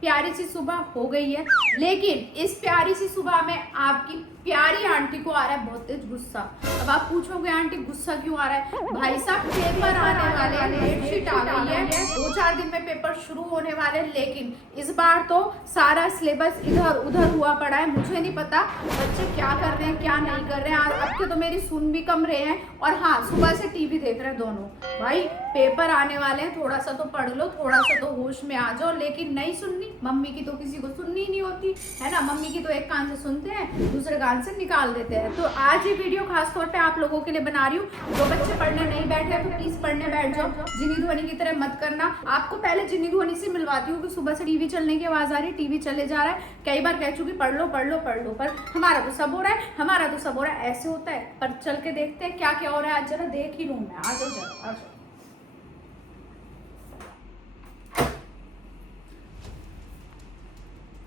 प्यारी सी सुबह हो गई है, लेकिन इस प्यारी सी सुबह में आपकी प्यारी आंटी को आ रहा है बहुत तेज गुस्सा। अब आप पूछोगे आंटी गुस्सा क्यों आ रहा है? भाई साहब पेपर आने वाले हैं, डेट शीट आ गई है, 2-4 दिन में पेपर शुरू होने वाले हैं, लेकिन इस बार तो सारा सिलेबस इधर उधर हुआ पड़ा है। मुझे नहीं पता बच्चे क्या कर रहे हैं क्या नहीं कर रहे हैं। अब के तो मेरी सुन भी कम रहे हैं, और हाँ सुबह से टीवी देख रहे हैं दोनों। भाई पेपर आने वाले हैं, थोड़ा सा तो पढ़ लो, थोड़ा सा तो होश में आ जाओ, लेकिन नहीं सुननी। मम्मी की तो किसी को सुननी नहीं होती है ना, मम्मी की तो एक कान से सुनते हैं दूसरे कान से निकाल देते हैं। तो आज ये वीडियो खास तौर पे आप लोगों के लिए बना रही हूँ। जो बच्चे पढ़ने नहीं बैठे तो प्लीज पढ़ने बैठ जाओ, जिनी ध्वनि की तरह मत करना। आपको पहले जिनी ध्वनि से मिलवाती हूँ कि सुबह से टीवी चलने की आवाज आ रही है, टीवी चले जा रहा है, कई बार कह चुकी पढ़ लो पढ़ लो पढ़ लो, पर हमारा तो सब हो रहा है, हमारा तो सब हो रहा है। ऐसे होता है, पर चल के देखते हैं क्या क्या हो रहा है। आज जरा देख ही लूं मैं, आ जाओ जरा आ जाओ।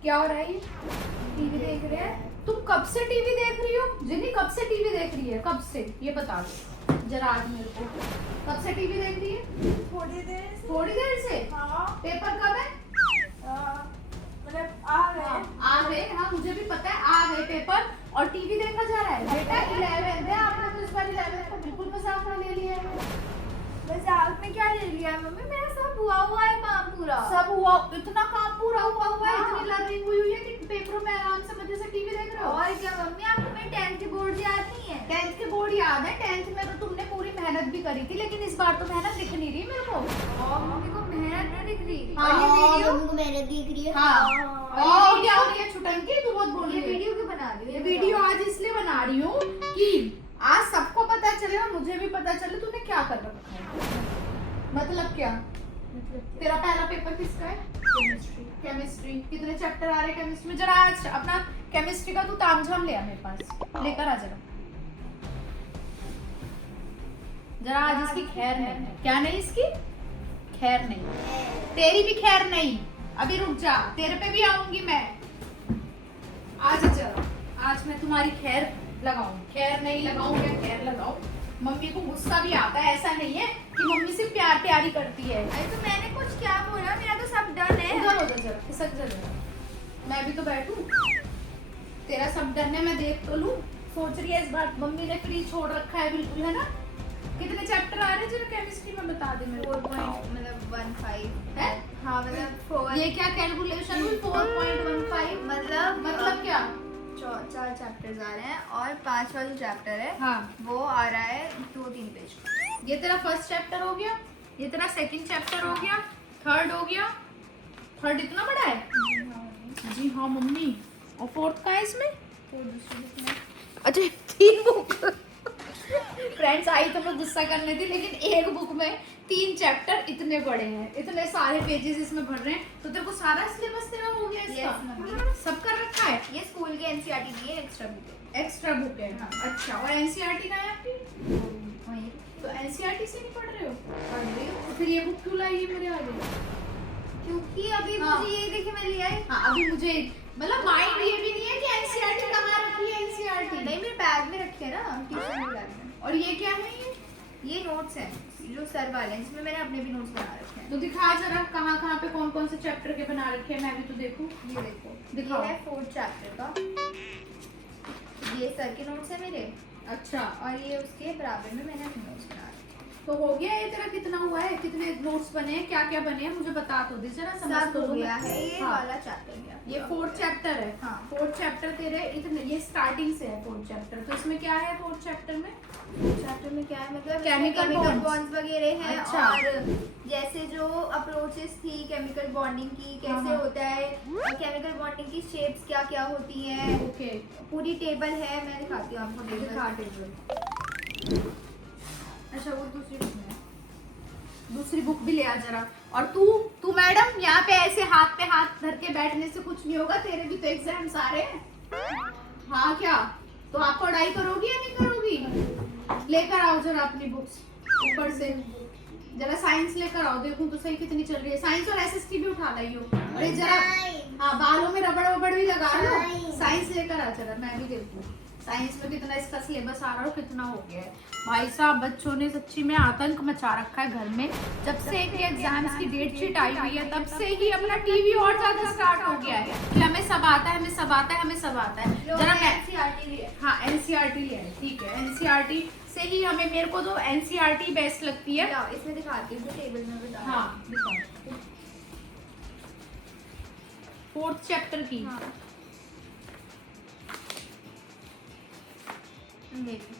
क्या हो रहा है? ये टीवी देख रहे हैं। तुम कब से टीवी देख रही हो जिन्नी? कब से टीवी देख रही है? कब से ये बता दो जरा आज मेरे को। कब से टीवी देख रही है? थोड़ी देर से। थोड़ी देर से? हाँ। पेपर कब है? मतलब आ गए। आ गए, हाँ मुझे भी पता है आ गए पेपर, और टीवी देखा जा रहा है। बेटा 11 है, आपने तो इस बार 11 को बिल्कुल मजाक में ले लिया है। मजाक में क्या ले लिया मम्मी? मेरा सब हुआ है काम पूरा। सब हुआ? इतना काम पूरा हुआ है, इतनी लर्निंग हुई है कि पेपरों में आराम से मजे से टीवी देख रहे हो। और क्या मम्मी, आपको मेरे 10th के बोर्ड याद नहीं है? 10th के बोर्ड याद है, 10th में तो तुमने पूरी मेहनत भी करी थी, लेकिन इस बार तो मेहनत दिख नहीं रही मेरे को। और मम्मी को मेहनत नहीं दिख रही। हाँ, और ये वीडियो मम्मी को मेहनत दिख रही है। हाँ। और क्या हो रही है छुटंकी? तू बहुत बोल ये रही है। वीडियो क्यों बना रही हो? ये वीडियो आज इसलिए बना रही हूँ कि आज सबको पता चले और मुझे भी पता चले तूने क्या कर रखा है। मतलब क्या? तेरा पहला पेपर किसका है? केमिस्ट्री। केमिस्ट्री। कितने चैप्टर आ रहे हैं केमिस्ट्री में? जरा आज अपना केमिस्ट्री का तू तामझाम ले आ मेरे पास, लेकर आ जरा। जरा आज इसकी खैर नहीं है। क्या नहीं इसकी? खैर नहीं। तेरी भी खैर नहीं। अभी रुक जा, तेरे पे भी आऊंगी मैं। आज जरा, आज मैं तुम्हारी खैर लगाऊं। खैर नहीं लगाऊं या खैर लगाऊं? मम्मी को गुस्सा भी आता है, ऐसा नहीं है कि मम्मी से प्यार प्यारी करती है। अरे तो मैंने कुछ क्या बोला? मेरा तो सब डन है। उधर हो जा जरा, खिसक जा जरा। मैं भी तो बैठूं। तेरा सब डन है, मैं देख तो लूं। सोच रही है इस बार मम्मी ने फ्री छोड़ रखा है बिल्कुल, है ना? कितने चैप्टर आ रहे हैं जरा केमिस्ट्री में बता दे मेरे को। 4.15 है? हाँ मतलब 4। ये क्या कैलकुलेशन हुई? 4.15 मतलब क्या? 4 चैप्टर्स आ रहे हैं और 5वां जो चैप्टर है हाँ, वो आ रहा है 2-3 पेज का। ये तेरा फर्स्ट चैप्टर हो गया, ये तेरा सेकंड चैप्टर हो गया, थर्ड हो गया। थर्ड इतना बड़ा है? जी हाँ मम्मी। और फोर्थ का है इसमें? तो दूसरी बुक में अच्छा 3 बुक। फ्रेंड्स आई तो मैं गुस्सा करने थी, लेकिन एक बुक में 3 चैप्टर इतने बड़े हैं, इतने सारे पेजेस इसमें भर रहे हैं। तो तेरे को सारा सिलेबस तेरा हो गया इसका? Yes, mummy. सब कर रखा है? ये स्कूल के एनसीईआरटी की एक्स्ट्रा बुक है। एक्स्ट्रा बुक है? हाँ। अच्छा, और एनसीईआरटी का है आपकी? वही तो एनसीईआरटी से नहीं पढ़ रहे हो? पढ़ रही हूँ तो फिर ये बुक क्यों लाई है मेरे आगे? क्योंकि अभी हाँ। मुझे ये देखिए मैं लिया है। हाँ अभी मुझे मतलब माइंड ये भी नहीं है कि एनसीईआरटी कहाँ रखी है। एनसीईआरटी नहीं मेरे बैग में रखे है ना, ट्यूशन के बैग में। और ये क्या है? ये नोट्स हैं जो सर वाले हैं, इसमें मैंने अपने भी नोट्स बना रखे हैं। तो दिखा जरा कहाँ कहाँ पे कौन कौन से चैप्टर के बना रखे हैं, मैं भी तो देखूं। ये देखो, दिखाओ। ये है 4th चैप्टर का। ये सर के नोट्स है मेरे, अच्छा, और ये उसके बराबर में मैंने अपने नोट्स बना रखे तो हो गया ये तेरा? कितना हुआ है? कितने नोट्स बने हैं? क्या क्या बने हैं मुझे बता तो दे जरा, हैं। समझ सब तो हो लो। गया है, ये हाँ। वाला चैप्टर गया। ये 4th चैप्टर है। हाँ। 4th चैप्टर तेरे इतने, ये स्टार्टिंग से है 4th चैप्टर। तो इसमें क्या है 4th चैप्टर में? चैप्टर में क्या है मतलब Chemical bonds। बॉन्ड्स वगैरह हैं। अच्छा। और जैसे जो अप्रोचेस थी केमिकल बॉन्डिंग की, हाँ, कैसे हाँ। होता है, केमिकल बॉन्डिंग की शेप्स क्या क्या होती हैं, ओके, पूरी टेबल है। मैं दिखाती हूँ आपको दिखा टेबल। टेबल। अच्छा वो दूसरी बुक में है। दूसरी बुक भी ले आ जरा। और तू मैडम यहाँ पे ऐसे हाथ पे हाथ धर के बैठने से कुछ नहीं होगा, तेरे भी तो एग्जाम्स आ रहे हैं। हाँ क्या? तो आप पढ़ाई करोगी या नहीं करोगी? लेकर आओ जरा अपनी बुक्स ऊपर से। जरा साइंस लेकर आओ, देखूं तो सही कितनी चल रही है। साइंस और एसएसटी भी उठा लाइयो। अरे जरा हाँ बालों में रबड़ वबड़ भी लगा लो। साइंस लेकर आ जरा, मैं भी देखूं। साइंस में कितना इसका सिलेबस आ रहा है और कितना हो गया है। भाई साहब बच्चों ने सच्ची में आतंक मचा रखा है घर में। जब से इनके एग्जाम्स की डेट शीट आई हुई है तब से ही अपना टीवी और ज्यादा स्टार्ट हो गया है कि हमें सब आता है, हमें सब आता है, हमें सब आता है। जरा मैं एनसीईआरटी लिया। हाँ एनसीईआरटी लिया है, ठीक है। एनसीईआरटी से ही हमें, मेरे को तो एनसीईआरटी बेस्ट लगती है। लाओ, इसमें दिखाती हूँ टेबल में बता। हाँ दिखाओ। 4th चैप्टर की। हाँ। देखो।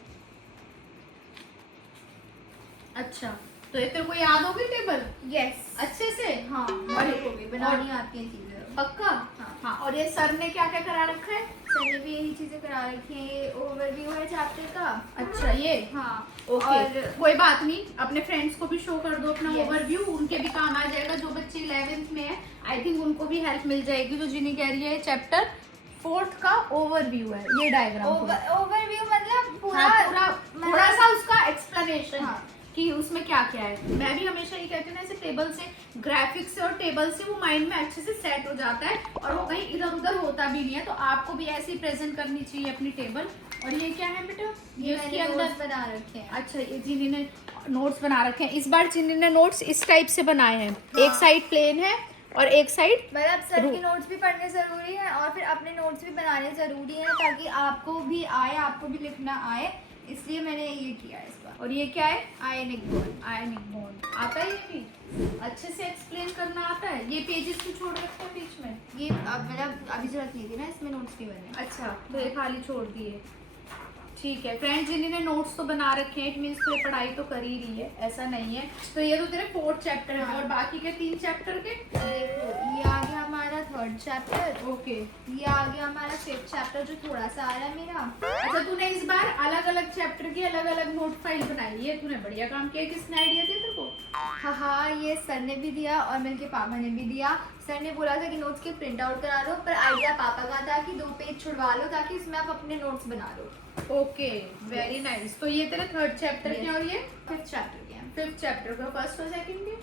अच्छा तो ये तेरे को याद होगी टेबल यस। अच्छे से? हाँ और- हो गई, बनानी आती है चीजें। पक्का? हाँ। हाँ और ये सर ने क्या क्या करा रखा है? सर ने भी यही चीजें करा रखी हैं। ये ओवरव्यू है चैप्टर का। अच्छा ये हाँ। ओके और कोई बात नहीं, अपने फ्रेंड्स को भी शो कर दो अपना Yes. ओवरव्यू, उनके भी काम आ जाएगा। जो बच्चे 11th में है आई थिंक उनको भी हेल्प मिल जाएगी। जो जिन्हें कह रही है चैप्टर 4th का ओवरव्यू है ये डायग्राम। ओवरव्यू मतलब पूरा हाँ, पूरा थोड़ा सा उसका एक्सप्लेनेशन हाँ। कि उसमें क्या क्या है। मैं भी हमेशा ये कहती हूँ ना, ऐसे टेबल से, ग्राफिक्स से और टेबल से वो माइंड में अच्छे से सेट हो जाता है और वो कहीं इधर उधर होता भी नहीं है। तो आपको भी ऐसे ही प्रेजेंट करनी चाहिए अपनी टेबल। और ये क्या है बेटा? ये उसके मैंने अंदर notes बना रखे हैं। अच्छा ये जिन्हीं ने नोट्स बना रखे हैं। इस बार जिन्हीं ने नोट्स इस टाइप से बनाए हैं, एक हाँ। साइड प्लेन है और एक साइड मतलब सर रू- के नोट्स भी पढ़ने जरूरी है और फिर अपने नोट्स भी बनाने जरूरी है ताकि आपको भी आए, आपको भी लिखना आए। इसलिए मैंने ये किया है इस बार। और ये क्या है? Ionic bond. आयनिक बॉन्ड आता है, ये भी अच्छे से एक्सप्लेन करना आता है। ये पेजेस क्यों छोड़ रखे हैं बीच में? ये अब मतलब अभी जरूरत नहीं थी ना, इसमें नोट्स नहीं बने। अच्छा तो ये खाली छोड़ दिए, ठीक है। फ्रेंड्स जिन्होंने नोट्स तो बना रखे हैं इट मीन्स तो ये पढ़ाई तो कर ही रही है, ऐसा नहीं है। तो ये तो तेरे 4th चैप्टर है। हाँ। और बाकी के 3 चैप्टर के देखो ये आ गया हमारा 3rd चैप्टर। ओके। ये आ गया हमारा 5th चैप्टर जो थोड़ा सा आ रहा है मेरा। अच्छा तूने इस बार अलग अलग चैप्टर की अलग अलग नोट फाइल बनाई है, तूने बढ़िया काम किया। किसने आइडिया दिया तेरे को? हाँ ये सर ने भी दिया और मेरे पापा ने भी दिया। सर ने बोला था कि नोट्स के प्रिंट आउट करा लो, पर आइडिया पापा का था कि 2 पेज छुड़वा लो ताकि इसमें आप अपने नोट्स बना लो। Okay very nice. तो ये तेरा 3rd चैप्टर के और ये 5th चैप्टर के हैं। 5th चैप्टर का 1st और 2nd के?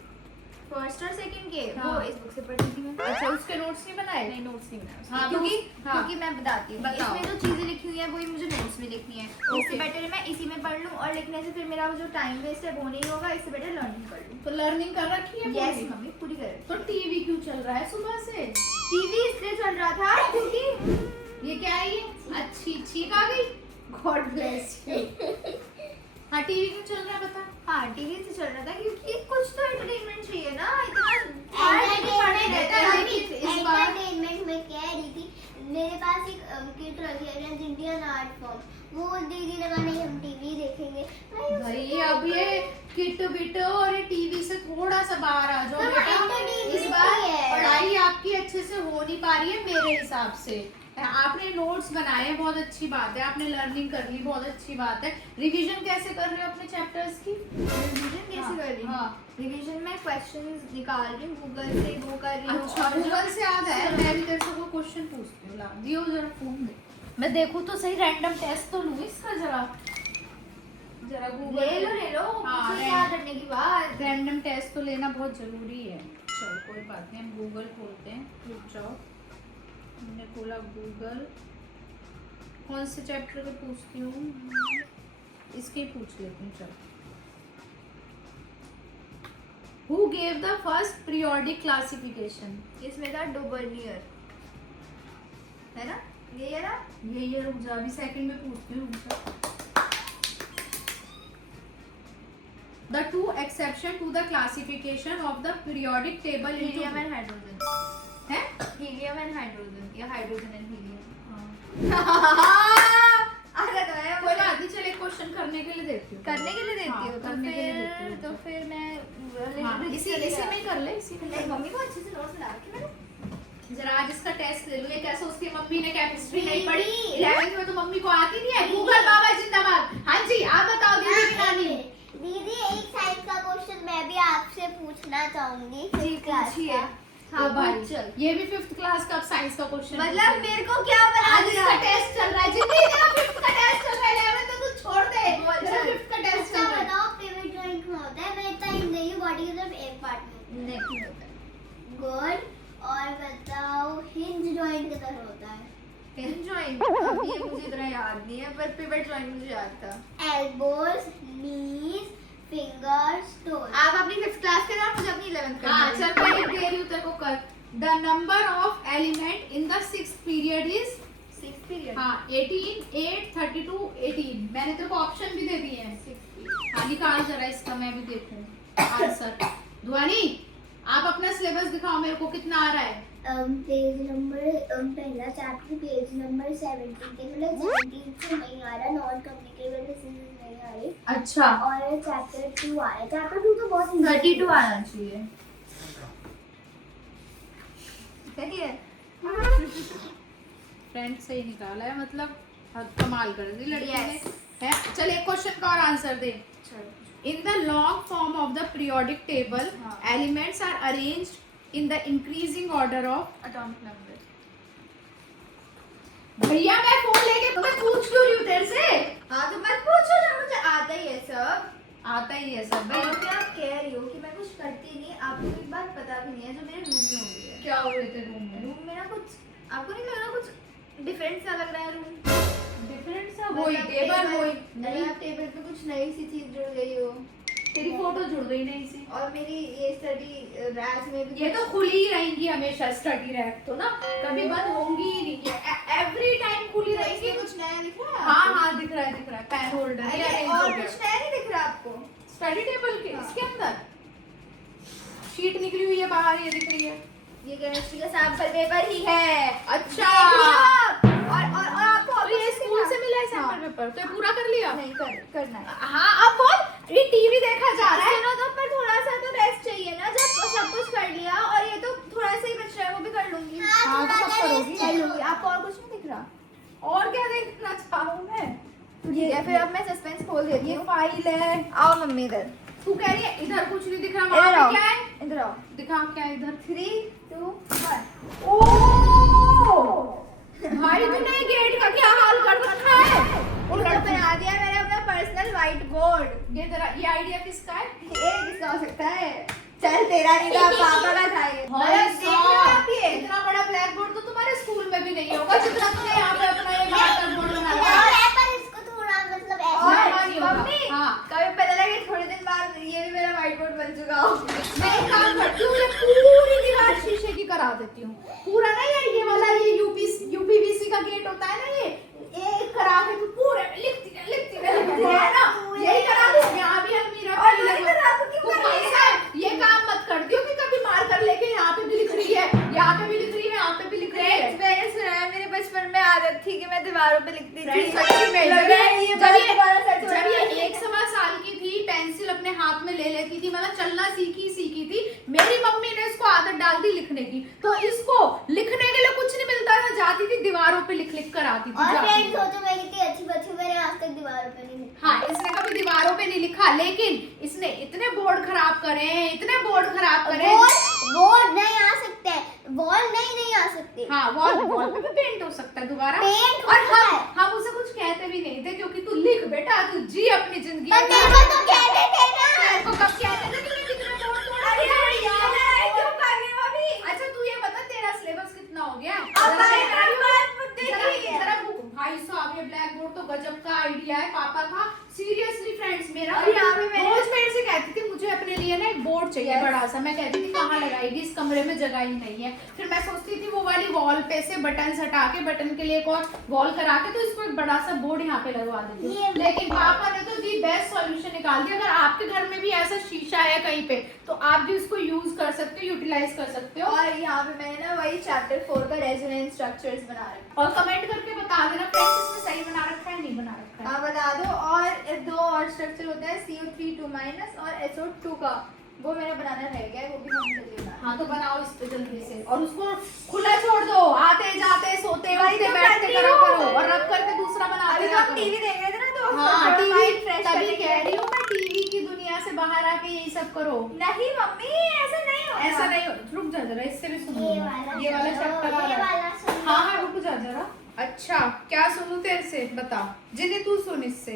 1st और 2nd के हाँ। वो इस बुक से पढ़ी थी मैं। अच्छा उसके नोट्स नहीं बनाए? नहीं नोट्स नहीं बनाए उसके। हाँ, क्योंकि हाँ। क्योंकि मैं बताती हूँ बताओ। इसमें जो चीजें लिखी हुई है वही मुझे नोट्स में लिखनी है। Okay. इससे बेटर है मैं इसी में पढ़ लूँ और लिखने से फिर मेरा जो टाइम वेस्ट है वो नहीं होगा। इससे बेटर लर्निंग कर लूँ। तो लर्निंग कर रखी है यस पूरी? मम्मी पूरी कर रही तो टीवी क्यों चल रहा है सुबह से? टीवी इसलिए चल रहा था क्योंकि ये क्या है? ये अच्छी छींक आ गई। God bless you. हाँ टीवी क्यों चल रहा है बता? हाँ टीवी से चल रहा था क्योंकि कुछ तो एंटरटेनमेंट चाहिए ना। इतना पढ़े रहते हैं, लेकिन इस बार एंटरटेनमेंट में कह रही थी, मेरे पास एक किट रखी है इंडियन आर्ट फॉर्म, वो दीदी लगा नहीं हम टीवी देखेंगे। भाई अब ये किट बिट और ये टीवी से थोड़ा सा बाहर आ जाओ तो बेटा। entertainment इस बार ही है। पढ़ाई आपकी अच्छे से हो नहीं पा रही है मेरे हिसाब से। आपने नोट्स बनाए हैं, बहुत अच्छी बात है। आपने लर्निंग कर ली, बहुत अच्छी बात है। रिवीजन कैसे कर रहे हो अपने चैप्टर्स की? रिवीजन कैसे हाँ, कर रही हूँ? हाँ। रिवीजन में क्वेश्चंस निकाल रही हूँ गूगल से, वो कर रही हूँ। अच्छा और जो- गूगल से याद है, मैं भी तेरे से कोई क्वेश्चन पूछती हूँ। ला दियो जरा फोन दे, मैं देखूँ तो सही। रैंडम टेस्ट तो लूँ इसका। जरा जरा गूगल ले लो हाँ, मुझे क्या करने की बात। रैंडम टेस्ट तो लेना बहुत जरूरी है। चल कोई बात नहीं, हम गूगल खोलते हैं। रुक जाओ, हमने खोला गूगल। कौन से चैप्टर के पूछती हूँ? इसके ही पूछ लेती हूँ। चल Who gave the first periodic classification? इसमें था डोबर्नियर है ना, ये है ना। ये रुक जा, अभी सेकंड में पूछती हूँ। रुक जा। The two exception to the classification of the periodic table into helium and hydrogen है? हीलियम एंड हाइड्रोजन या हाइड्रोजन एंड हीलियम। अरे तो है कोई बात नहीं, चल एक क्वेश्चन करने के लिए देती हूँ। करने के लिए देती हाँ, हो तो करने के लिए देती फिर हूँ। तो फिर मैं हाँ, इसी में ही कर ले, इसी में नहीं कर ले। मम्मी को अच्छे से नोट्स बना रखे मैंने। जरा आज इसका टेस्ट ले लो। ये क्या सोचती है मम्मी ने केमिस्ट्री नहीं पढ़ी? दीदी। 11th में तो मम्मी को आती नहीं है। गूगल बाबा जिंदाबाद। हाँ जी आप बताओ दीदी की नानी। दीदी एक साइंस का क्वेश्चन मैं भी आपसे पूछना चाहूंगी। जी, 5th क्लास पूछिए। का। हाँ भाई पूछ चल। ये भी 5th क्लास का अब साइंस का क्वेश्चन। मतलब मेरे को क्या बना आज दिया? इसका टेस्ट चल रहा है। जितनी तेरा 5th का टेस्ट चल रहा है 11th तो तू छोड़ दे। बोल तेरा चल। 5th का टेस्ट अच्छा चल रहा है। बताओ पिवट जॉइंट में होता है, मैं इतना हिंट गई हूँ बॉडी की तरफ एक पार्ट में। नहीं होता। गुड। और बताओ हिंज जॉइंट की तरफ होता है। हिंज जॉइंट अब ये मुझे इतना याद नहीं है, पर पिवट जॉइंट मुझे याद था। एल्बोज, नीज, फिंगर्स, टोज। आप अपनी 5th क्लास के नाम, मुझे अपनी 11th का। हाँ चल मैं दे रही हूँ तेरे को कर। The number of element in the 6th period is 6th period. हाँ 18, 8, 32, 18। मैंने तेरे को ऑप्शन भी दे दिए हैं। 6th। हाँ निकाल जरा इसका, मैं भी देखूं आंसर। ध्वनि आप अपना सिलेबस दिखाओ मेरे को, कितना आ रहा है? पेज नंबर पहला चैप्टर पेज नंबर 17 के मतलब 17 से नहीं आ रहा, नॉन कम्युनिकेबल डिसीजेज नहीं आ रही। अच्छा और चैप्टर 2 आ रहा है। चैप्टर 2 तो बहुत 32 आना चाहिए। सही है। फ्रेंड से ही निकाला है, मतलब हद कमाल कर दी लड़की ने। Yes. है चल एक क्वेश्चन का और answer they. In the log form of the periodic table, हाँ. elements are arranged in the increasing order of। Atomic number. भैया मैं फोन लेके मैं पूछ क्यों रही हूँ तेरे से? हाँ तो मत पूछो ना, मुझे आता ही है सब। आता ही है सब। और क्या आप कह रही हो कि मैं कुछ करती नहीं, आपको एक बात पता भी नहीं है जो मेरे रूम में हो गई है। क्या हुए थे रूम में? रूम में ना कुछ, आपको नहीं लग रहा कुछ डिफरेंट सा लग रहा है रूम? डिफरेंट सा वही टेबल वही नहीं, आप टेबल पे कुछ नई सी चीज जुड़ गई हो। तेरी फोटो जुड़ गई नहीं सी। और मेरी ये स्टडी रैक में भी ये तो खुली ही रहेंगी हमेशा, स्टडी रैक तो ना कभी बंद होंगी ही नहीं, एवरी टाइम खुली रहेंगी। इसमें कुछ नया दिख रहा है? हाँ हाँ दिख रहा है पेन होल्डर। अरे और कुछ नया नहीं दिख रहा आपको? स्टडी टेबल के इसके अंदर शीट निकली हुई है बाहर, ये दिख रही है। ये केमिस्ट्री का सैंपल पेपर ही है। अच्छा और आपको तो ये स्कूल से मिला है सैंपल पेपर, तो ये पूरा कर लिया? नहीं करना है। हाँ अब बोल, ये टीवी देखा जा रहा है। सुनो तो, पर थोड़ा सा तो रेस्ट चाहिए ना, जब सब कुछ कर लिया और ये तो थोड़ा सा ही बच रहा है, वो भी कर लूंगी। हाँ तो सब करोगी। कर लूंगी। आपको और कुछ नहीं दिख रहा? और क्या देखना चाहूँ मैं? ठीक है, फिर अब मैं सस्पेंस खोल देती ये हूँ। फाइल है। आओ मम्मी इधर। तू कह रही है इधर कुछ नहीं दिख रहा, इधर वहाँ आओ, पे क्या है? इधर आओ। दिखा क्या है इधर? 3, 2, 1। ओ भाई तूने गेट का क्या हाल कर रखा है? उल्टा बना दिया मैंने अपना पर्सनल व्हाइट बोर्ड। ये तेरा ये आइडिया किसका है? ये किसका हो सकता है? चल तेरा नहीं था, पापा का था ये। भाई देख रहे हो आप ये? इतना बड़ा ब्लैक बोर्ड तो तुम्हारे स्कूल में भी नहीं होगा जितना तुमने यहाँ पे अपना ये ब्लैक बोर्ड बनाया है। और है पर इसको थोड़ा मतलब और ऐसे नहीं होगा। मम्मी, हाँ। कभी पता लगे थोड़े दिन बाद ये भी मेरा व्हाइट बोर्ड बन चुका हो। मैं एक काम करती हूँ, ये पूरी दीवार शीशे की करा देती हूँ। पूरा ना ये वाला ये यूपीवीसी का गेट होता है ना, ये करा के तू पूरे में लिखती रहे ना, यही करा दे। यहाँ भी अलमीरा और पे नहीं तो आपको क्यों तू कर रही पैसा ये काम मत कर दियो कि कभी मार्कर लेके यहाँ पे भी लिख रही है, यहाँ पे भी लिख रही है, यहाँ पे भी लिख रही है। मैंने सुना है मेरे बचपन में आदत थी कि मैं दीवारों पे लिखती थी। सच्ची में लग रहा है ये बात दोबारा सच हो जब रही ये है। 1 साल की थी, पेंसिल अपने हाथ में ले लेती थी, मतलब चलना सीखी थी। मेरी मम्मी ने इसको आदत डाल दी लिखने की, तो इसको लिखने के लिए कुछ नहीं मिलता था, जाती थी दीवारों पे लिख कर आती थी। और जाती फ्रेंड्स थी। हो तो मैं कितनी अच्छी बच्ची हूँ, मैंने आज तक दीवारों पे नहीं लिखा। हाँ इसने कभी दीवारों पे नहीं लिखा, लेकिन इसने इतने बोर्ड खराब करे हैं, इतने बोर्ड खराब करे हैं। वॉल नहीं आ सकते, वॉल नहीं आ सकते। हाँ वॉल पे भी पेंट हो सकता है दोबारा। पेंट और होता है। हम उसे कुछ कहते भी नहीं थे, क्योंकि तू लिख बेटा, तू जी अपनी जिंदगी। पर मेरे को तो कहते थे ना। तेरे को कब कहते थे तूने कितने बोर्ड तोड़े? अरे यार क्यों कर रही हो अभी? अच्छा तू ये बता तेरा सिलेबस कितना हो गया? अब आई मेरी बात देखिए। जरा भाई साहब ये ब्लैक बोर्ड तो गजब का आइडिया है पापा का। सीरियसली फ्रेंड्स, मेरा और यहाँ पे मैंने- रोज मेरे से कहती थी मुझे अपने लिए ना एक बोर्ड चाहिए Yes. बड़ा सा। मैं कहती थी कहाँ लगाएगी, इस कमरे में जगह ही नहीं है। फिर मैं सोचती थी वो वाली वॉल पे से बटन हटा के, बटन के लिए एक और वॉल करा के, तो इसको एक बड़ा सा बोर्ड यहाँ पे लगवा देती हूँ। ये- लेकिन पापा ने तो दी बेस्ट सॉल्यूशन निकाल दिया। अगर आपके घर में भी ऐसा शीशा है कहीं पे, तो आप भी उसको यूज कर सकते हो, यूटिलाइज कर सकते हो। और यहाँ पे मैंने ना वही चैप्टर 4 का रेजोनेंस स्ट्रक्चर्स बना रखा है। और कमेंट करके बता देना फ्रेंड्स इसमें सही बना रखा है नहीं बना रखा है। आप बता दो। और 2 और स्ट्रक्चर होता है CO3 2- और SO2 का, वो मेरा बनाना रह गया है, वो भी हम जल्दी बना। हाँ तो बनाओ इस पे जल्दी से, और उसको खुला छोड़ दो, आते जाते सोते वही उठते तो बैठते करती करा हूँ। करो, और रब करके दूसरा बनाते अभी तो रहा हम करो। टीवी देख रहे थे ना, तो हाँ थोड़ा टीवी, mind fresh तभी करने के कह लिए। रही हूँ मैं, टीवी की दुनिया से बाहर आके यही सब करो। नहीं मम्मी ऐसा नहीं होता। ऐसा नहीं हो, रुक जा जरा, इससे भी सुनो। ये वाला चैप्टर आ ये रहा है। वाला सुनो। हाँ हाँ रुक जा जरा। अच्छा क्या सुनूं तेरे से, बता। जिन्हें तू सुन इससे।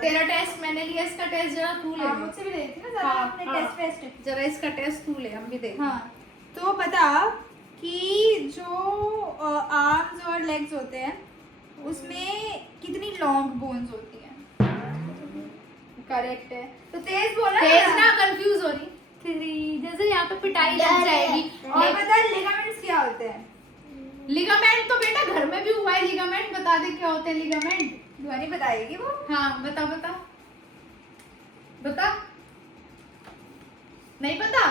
तेरा टेस्ट मैंने लिया, इसका टेस्ट जरा तू ले। हाँ, मुझसे भी ले थी ना, जरा हाँ, अपने हाँ। Taste fest. जरा इसका टेस्ट तू ले, हम भी देख। हाँ तो बता कि जो आर्म्स और लेग्स होते हैं उसमें कितनी लॉन्ग बोन्स होती हैं। करेक्ट है, तो तेज बोला तेज ना, कंफ्यूज हो रही। 3 जैसे यहाँ पे पिटाई लग जाएगी। और बता लिगामेंट्स क्या होते हैं? लिगामेंट तो बेटा घर में भी हुआ है। लिगामेंट बता दे क्या होते हैं लिगामेंट। ध्वनि बताएगी वो। हाँ बता बता बता। नहीं पता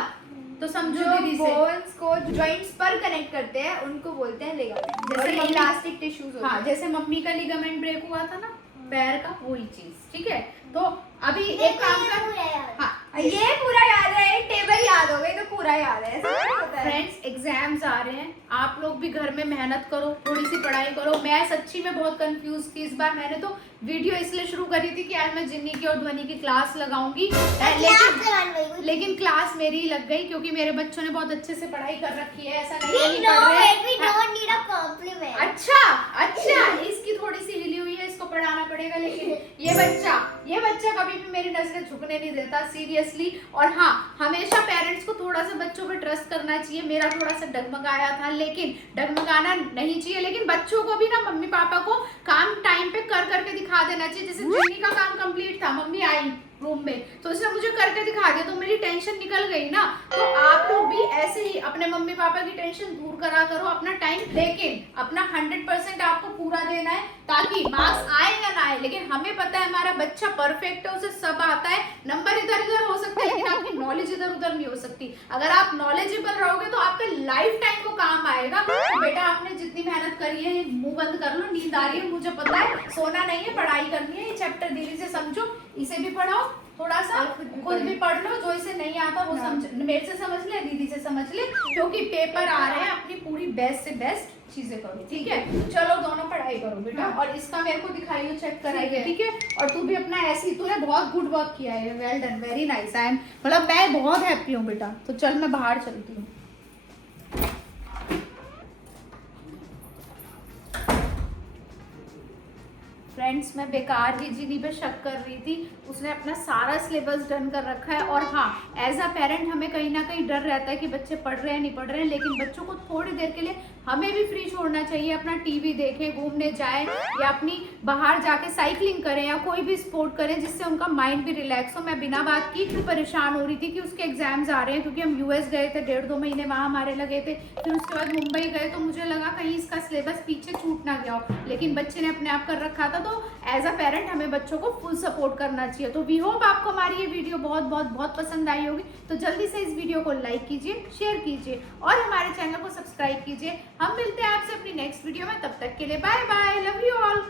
तो समझो जो दीदी से। बोन्स को जॉइंट्स पर कनेक्ट करते हैं उनको बोलते हैं लिगामेंट। जैसे मम्मी- इलास्टिक टिश्यूज होते हाँ हैं। जैसे मम्मी का लिगामेंट ब्रेक हुआ था ना पैर का, वही चीज। ठीक है, तो अभी मेरे एक को काम ये कर। पूरा याद है। हाँ ये पूरा याद है, एक टेबल याद हो गई तो पूरा याद है, ऐसा नहीं होता है। फ्रेंड्स एग्जाम्स आ रहे हैं, आप लोग भी घर में मेहनत करो, थोड़ी सी पढ़ाई करो। मैं सच्ची में बहुत कंफ्यूज थी इस बार। मैंने तो वीडियो इसलिए शुरू करी थी कि आज मैं जिन्नी की और ध्वनि की क्लास लगाऊंगी, लेकिन क्लास मेरी ही लग गई क्योंकि मेरे बच्चों ने बहुत अच्छे से पढ़ाई कर रखी है। ऐसा नहीं है नहीं पढ़ रहे। हाँ, अच्छा इसकी थोड़ी सी हिली हुई है, इसको पढ़ाना पड़ेगा। लेकिन ये बच्चा कभी भी मेरी नजरें झुकने नहीं देता सीरियसली। और हाँ, हमेशा पेरेंट्स को थोड़ा सा बच्चों पे ट्रस्ट करना चाहिए। मेरा थोड़ा सा डगमगाया था, लेकिन डगमगाना नहीं चाहिए। लेकिन बच्चों को भी ना मम्मी पापा को काम टाइम पे कर करके दिखा देना चाहिए। जैसे जिन्नी का काम कंप्लीट था, मम्मी आई रूम में तो उसने मुझे करके दिखा दिया, तो मेरी टेंशन निकल गई ना। तो आप लोग भी ऐसे ही अपने मम्मी पापा की टेंशन दूर करा करो अपना टाइम, लेकिन अपना 100% आपको पूरा देना है ताकि मार्क्स आए या ना आए। लेकिन हमें पता है हमारा बच्चा परफेक्ट है, उसे सब आता है। नंबर इधर उधर हो सकते हैं लेकिन आपकी नॉलेज इधर उधर नहीं हो सकती। अगर आप नॉलेजेबल रहोगे तो आपके लाइफ टाइम को काम आएगा। तो बेटा आपने जितनी मेहनत करी है, मुंह बंद कर लो, नींद आ रही है मुझे पता है, सोना नहीं है, पढ़ाई करनी है। ये चैप्टर धीरे से समझो, इसे भी पढ़ाओ थोड़ा सा, खुद भी पढ़ लो। जो इसे नहीं आता वो समझ, मेरे से समझ ले, दीदी से समझ ले, क्योंकि पेपर आ रहे हैं। अपनी पूरी बेस्ट से बेस्ट चीजें करो, ठीक है। चलो दोनों पढ़ाई करो बेटा। और इसका मेरे को दिखाइए, चेक कराइए, ठीक है। और तू भी अपना ऐसे ही, तूने बहुत गुड वर्क किया है, well done, very nice. I am, मतलब मैं बहुत हैप्पी हूँ बेटा। तो चल मैं बाहर चलती हूँ। फ्रेंड्स मैं बेकार ही जिनी पे शक कर रही थी, उसने अपना सारा सिलेबस डन कर रखा है। और हाँ, एज अ पेरेंट हमें कहीं ना कहीं डर रहता है कि बच्चे पढ़ रहे हैं नहीं पढ़ रहे हैं, लेकिन बच्चों को थोड़ी देर के लिए हमें भी फ्री छोड़ना चाहिए। अपना टीवी देखें, घूमने जाएं, या अपनी बाहर जाके साइकिलिंग करें या कोई भी स्पोर्ट करें जिससे उनका माइंड भी रिलैक्स हो। मैं बिना बात की इतनी परेशान हो रही थी कि उसके एग्जाम्स आ रहे हैं, क्योंकि हम यूएस गए थे, 1.5-2 महीने वहाँ हमारे लगे थे। फिर उसके बाद मुंबई गए तो मुझे लगा कहीं इसका सिलेबस पीछे छूट ना गया हो, लेकिन बच्चे ने अपने आप कर रखा था। तो एज अ पेरेंट हमें बच्चों को फुल सपोर्ट करना चाहिए। तो वी होप आपको हमारी ये वीडियो बहुत बहुत बहुत पसंद आई होगी। तो जल्दी से इस वीडियो को लाइक कीजिए, शेयर कीजिए और हमारे चैनल को सब्सक्राइब कीजिए। हम मिलते हैं आपसे अपनी नेक्स्ट वीडियो में, तब तक के लिए bye bye, love you all.